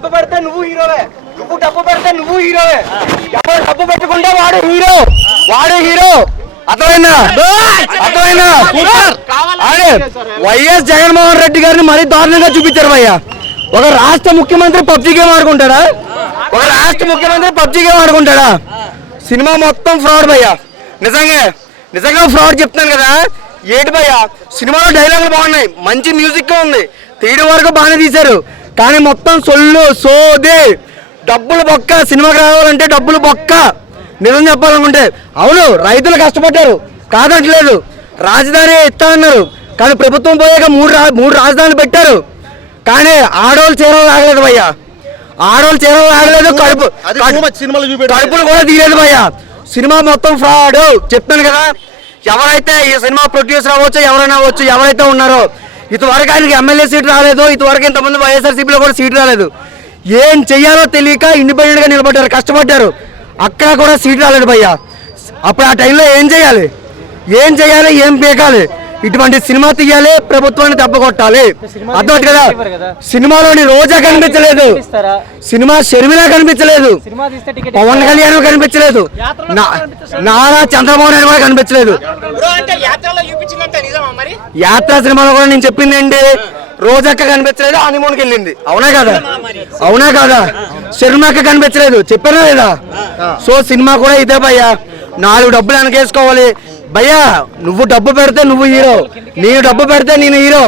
డబ్బు పెడితే నువ్వు హీరోవే, నువ్వు డబ్బు పెడితే నువ్వు హీరోవే. ఎవరు డబ్బు పెట్టుకుంటే వాడు హీరో, వాడు హీరో. అర్థమైందా? వైఎస్ జగన్మోహన్ రెడ్డి గారిని మరీ దారుణంగా చూపించారు భయ్య. ఒక రాష్ట్ర ముఖ్యమంత్రి పబ్జీ గేమ్ ఆడుకుంటాడా? ఒక రాష్ట్ర ముఖ్యమంత్రి పబ్జీ గేమ్ ఆడుకుంటాడా? సినిమా మొత్తం ఫ్రాడ్ భయ్య. నిజంగా ఫ్రాడ్ చెప్తాను కదా. ఏంటి భయ్య, సినిమాలో డైలాగులు బాగున్నాయి, మంచి మ్యూజిక్ ఉంది, తీయడం వరకు బాగానే తీశారు. కానీ మొత్తం సొల్లు సోదే, డబ్బులు బొక్క. సినిమాకి రావాలంటే డబ్బులు బొక్క. నిజం చెప్పాలనుకుంటే అవును, రైతులు కష్టపడ్డారు కాదంటలేదు. రాజధాని ఇస్తా అన్నారు, కానీ ప్రభుత్వం పోయాక మూడు రాజధానులు పెట్టారు. కానీ ఆడవాళ్ళు చీరలు లాగలేదు భయ్య, ఆడవాళ్ళు చీరలు లాగలేదు, కడుపులు కూడా తీయలేదు భయ్య. సినిమా మొత్తం ఫ్రాడ్ చెప్తాను కదా. ఎవరైతే ఈ సినిమా ప్రొడ్యూసర్ అవ్వచ్చు, ఎవరైనా అవ్వచ్చు, ఎవరైతే ఉన్నారో, ఇంతవరకు ఆయనకి ఎమ్మెల్యే సీట్ రాలేదు, ఇంతవరకు ఇంతమంది వైఎస్ఆర్సీపీలో కూడా సీట్ రాలేదు. ఏం చెయ్యాలో తెలియక ఇండిపెండెంట్గా నిలబడ్డారు, కష్టపడ్డారు, అక్కడ కూడా సీట్ రాలేదు భయ్య. అప్పుడు ఆ టైంలో ఏం చేయాలి, ఏం పీకాలి? ఇటువంటి సినిమా తీయాలి, ప్రభుత్వాన్ని తప్పకొట్టాలి. అర్థం కదా. సినిమాలోని రోజా కనిపించలేదు, సినిమా షర్మిల కనిపించలేదు, పవన్ కళ్యాణ్ కనిపించలేదు, నారా చంద్రబాబు నాయుడు కూడా కనిపించలేదు. యాత్ర సినిమాలో కూడా నేను చెప్పింది ఏంటి, రోజక్క కనిపించలేదు, హనీమూన్కి వెళ్ళింది. అవునా కదా. షర్మిలక్క కనిపించలేదు, చెప్పారా లేదా? సో సినిమా కూడా ఇదే భయ్యా, 4 డబ్బులు వెనకేసుకోవాలి భయ్యా. నువ్వు డబ్బు పెడితే నువ్వు హీరో, నేను డబ్బు పెడితే నేను హీరో,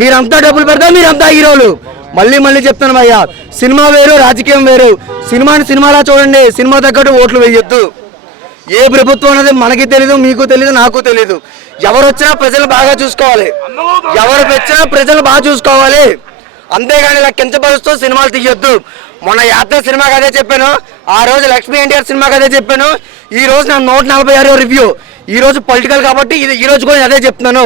మీరంతా డబ్బులు పెడితే మీరంతా హీరోలు. మళ్ళీ చెప్తాను భయ్యా, సినిమా వేరు, రాజకీయం వేరు. సినిమాని సినిమాలా చూడండి, సినిమా తగ్గట్టు ఓట్లు వేయొద్దు. ఏ ప్రభుత్వం అనేది మనకి తెలీదు, మీకు తెలీదు, నాకు తెలీదు. ఎవరు వచ్చినా ప్రజలు బాగా చూసుకోవాలి, ఎవరు వచ్చినా ప్రజలు బాగా చూసుకోవాలి. అంతేగాని ఇలా కించపరుస్తూ సినిమాలు తీయొద్దు. మొన్న యాత్ర సినిమాకి అదే చెప్పాను, ఆ రోజు లక్ష్మీ ఎన్టీఆర్ సినిమాకి అదే చెప్పాను, ఈ రోజు నా 146 రివ్యూ. ఈ రోజు పొలిటికల్ కాబట్టి ఈ రోజు కూడా అదే చెప్తున్నాను.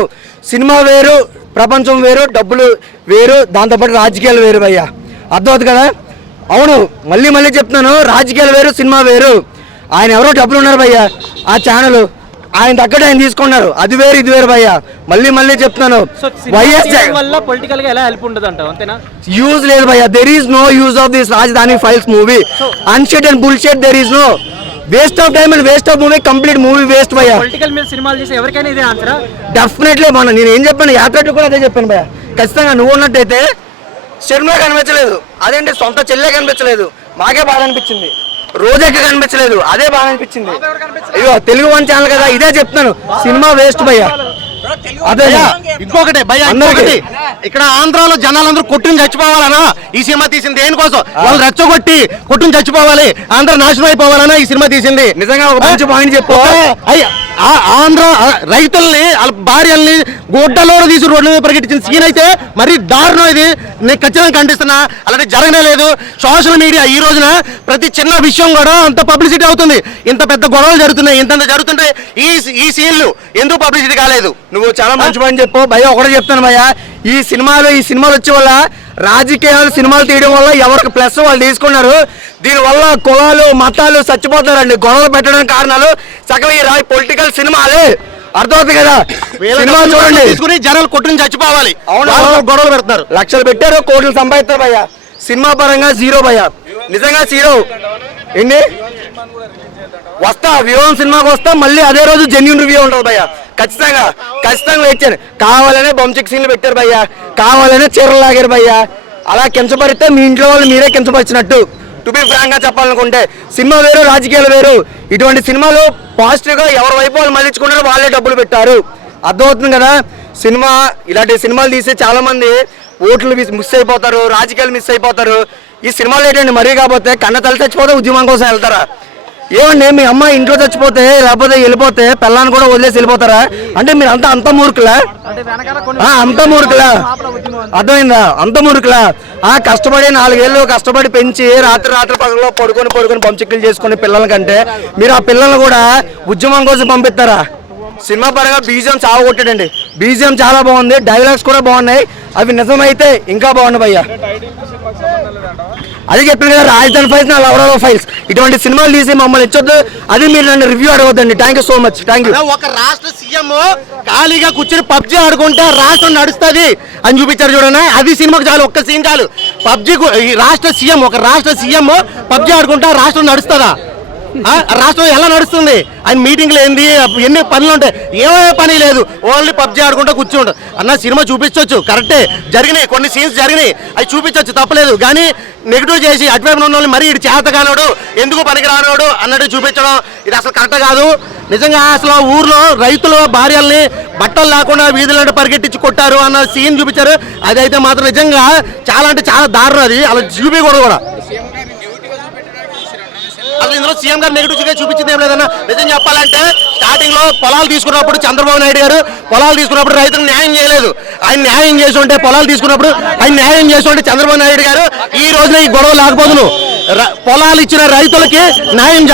సినిమా వేరు, ప్రపంచం వేరు, డబ్బులు వేరు, దాంతోపాటు రాజకీయాలు వేరు భయ్యా. అర్థమవుతుంది కదా. అవును, మళ్ళీ చెప్తున్నాను, రాజకీయాలు వేరు, సినిమా వేరు. ఆయన ఎవరో డబ్బులు ఉన్నారు భయ్యా, ఆ ఛానల్ ఆయన తగ్గట్టు ఆయన తీసుకున్నారు, అది వేరు ఇది వేరు భయ్యా. మళ్ళీ చెప్తున్నాను, వైఎస్ పొలిటికల్ గా ఎలా హెల్ప్ ఉండదు అంటావు, అంతేనా? యూజ్ లేదు భయ్యా. There is no use of this Rajadhani files movie. అన్షిట్ and bullshit, there is no waste of time and waste of movie, complete movie waste భయ్యా. పొలిటికల్ మీద సినిమాలు చేసి ఎవరికైనా ఇదే ఆన్సరా? డెఫినెట్లీ. నేను ఏం చెప్పాను, యాత్ర కూడా అదే చెప్పాను భయ్యా. ఖచ్చితంగా నువ్వు ఉన్నట్టయితే షర్మిల కనిపించలేదు, అదేంటి సొంత చెల్లె కనిపించలేదు, మాకే బాధ అనిపించింది. రోజెక్క కనిపించలేదు, అదే బాగా అనిపించింది. అయ్యో తెలుగు 1 ఛానల్ కదా, ఇదే చెప్తున్నాను, సినిమా వేస్ట్ భయ్యా. అదే ఇంకొకటి భయ్యా, ఇక్కడ ఆంధ్రాలో జనాలందరూ కొట్టుని చచ్చిపోవాలనా ఈ సినిమా తీసింది? దేనికోసం? వాళ్ళు రెచ్చగొట్టి కొట్టుని చచ్చిపోవాలి, ఆంధ్ర నాశనం అయిపోవాలనా ఈ సినిమా తీసింది? నిజంగా ఒక మంచి పాయింట్ చెప్పు. ఆంధ్ర రైతుల్ని వాళ్ళ భార్యల్ని గుడ్డలో తీసి రోడ్ల మీద పరిగెట్టించిన సీన్ అయితే మరి దారుణం. ఇది నేను ఖచ్చితంగా ఖండిస్తున్నా, అలాంటి జరగనే లేదు. సోషల్ మీడియా ఈ రోజున ప్రతి చిన్న విషయం కూడా అంత పబ్లిసిటీ అవుతుంది. ఇంత పెద్ద గొడవలు జరుగుతున్నాయి, ఇంత జరుగుతుంటే ఈ సీన్లు ఎందుకు పబ్లిసిటీ కాలేదు? నువ్వు చాలా మంచి పాయింట్ చెప్పు భయ్యా. ఒకటే చెప్తాను భయ్యా, ఈ సినిమాలు వచ్చే వల్ల, రాజకీయాలు సినిమాలు తీయడం వల్ల ఎవరికి ప్లస్ వాళ్ళు తీసుకున్నారు. దీనివల్ల కులాలు మతాలు చచ్చిపోతారండి. గొడవలు పెట్టడానికి కారణాలు సగం ఈ పొలిటికల్ సినిమాలే. అర్థమవుతుంది కదా. సినిమా చూడండి, తీసుకుని జనాలు కొట్టుని చచ్చిపోవాలి, అవును, గొడవలు పెడతారు, లక్షలు పెట్టారు, కోట్లు సంపాదిస్తారు భయ్యా. సినిమా పరంగా జీరో భయ్యా, నిజంగా జీరో. ఏంటి వస్తా వ్యూహం సినిమాకి వస్తా, మళ్ళీ అదే రోజు జెన్యూన్ రివ్యూ ఉంటుంది భయ్యా. ఖచ్చితంగా వచ్చాను. కావాలనే బొమ్చిక్ సీన్లు పెట్టారు భయ్యా, కావాలనే చీరలు లాగారు భయ్యా. అలా కించపరిస్తే మీ ఇంట్లో వాళ్ళు మీరే కించపరిచినట్టు. టు బి ఫ్రాంక్ గా చెప్పాలనుకుంటే సినిమా వేరు, రాజకీయాలు వేరు. ఇటువంటి సినిమాలు పాజిటివ్ గా ఎవరి వైపు వాళ్ళు మళ్ళించుకున్నారో వాళ్ళే డబ్బులు పెట్టారు. అర్థమవుతుంది కదా. సినిమా ఇలాంటి సినిమాలు తీసి చాలా మంది ఓట్లు మిస్ అయిపోతారు, రాజకీయాలు మిస్ అయిపోతారు. ఈ సినిమాలు ఏంటండి మరీ కాకపోతే కన్న తల్లి చచ్చిపోతే ఉద్యమం కోసం వెళ్తారా? ఏమండి మీ అమ్మ ఇంట్లో చచ్చిపోతే లేకపోతే వెళ్ళిపోతే పిల్లాన్ని కూడా వదిలేసి వెళ్ళిపోతారా? అంటే మీరు అంత మూర్ఖులా? అంత మూర్ఖులా? అర్థమైందా? అంత మూర్ఖులా? కష్టపడి 4 ఏళ్ళు కష్టపడి పెంచి రాత్రి పగల్లో పడుకొని పంచిక్కలు చేసుకునే పిల్లల కంటే మీరు ఆ పిల్లల్ని కూడా ఉద్యమం కోసం పంపిస్తారా? సినిమా పరంగా బీజిఎం చాలా కొట్టాడండి, బీజిఎం చాలా బాగుంది, డైలాగ్స్ కూడా బాగున్నాయి. అవి నిజమైతే ఇంకా బాగున్నాయి భయ్యా. అదే చెప్పాను కదా, రాజధాని ఫైల్స్, నా లవరాలో ఫైల్స్, ఇటువంటి సినిమాలు తీసి మమ్మల్ని ఇచ్చొద్దు. అది మీరు నన్ను రివ్యూ అడగొద్దండి. Thank you so much. Thank you. ఒక రాష్ట్ర సీఎం ఖాళీగా కూర్చొని పబ్జీ ఆడుకుంటే రాష్ట్రం నడుస్తుంది అని చూపించారు చూడండి, అది సినిమాకి చాలు, ఒక్క సీన్ చాలు. పబ్జి ఈ రాష్ట్ర సీఎం ఒక రాష్ట్ర సీఎం పబ్జి ఆడుకుంటా రాష్ట్రం నడుస్తుందా? రాష్ట్రం ఎలా నడుస్తుంది? ఆయన మీటింగ్లు ఏంది, ఎన్ని పనులు ఉంటాయి? ఏమో పని లేదు, ఓన్లీ పబ్జి ఆడుకుంటా కూర్చోండు. అన్న సినిమా చూపించవచ్చు, కరెక్టే, జరిగినాయి కొన్ని సీన్స్ జరిగినాయి, అవి చూపించవచ్చు, తప్పలేదు. కానీ నెగిటివ్ చేసి అటువైపు ఉన్న వాళ్ళని మరీ ఇటు చేత కానోడు, ఎందుకు పనికి రానోడు అన్నట్టు చూపించడం ఇది అసలు కరెక్ట్ కాదు. నిజంగా అసలు ఊర్లో రైతులు భార్యల్ని బట్టలు లేకుండా వీధులంటే పరిగెట్టించి కొట్టారు అన్న సీన్ చూపించారు. అదైతే మాత్రం నిజంగా చాలా అంటే చాలా దారుణం. అది అలా చూపించకూడదు కూడా. అసలు ఇందులో సీఎం గారు నెగిటివ్ గా చూపించింది ఏం లేదన్నా. నిజం చెప్పాలంటే స్టార్టింగ్ లో పొలాలు తీసుకున్నప్పుడు చంద్రబాబు నాయుడు గారు పొలాలు తీసుకున్నప్పుడు రైతులకు న్యాయం చేయలేదు. ఆయన న్యాయం చేసి ఉంటే పొలాలు తీసుకున్నప్పుడు ఆయన న్యాయం చేసి ఉంటే చంద్రబాబు నాయుడు గారు ఈ రోజున ఈ గొడవ లేకపోదును. పొలాలు ఇచ్చిన రైతులకి న్యాయం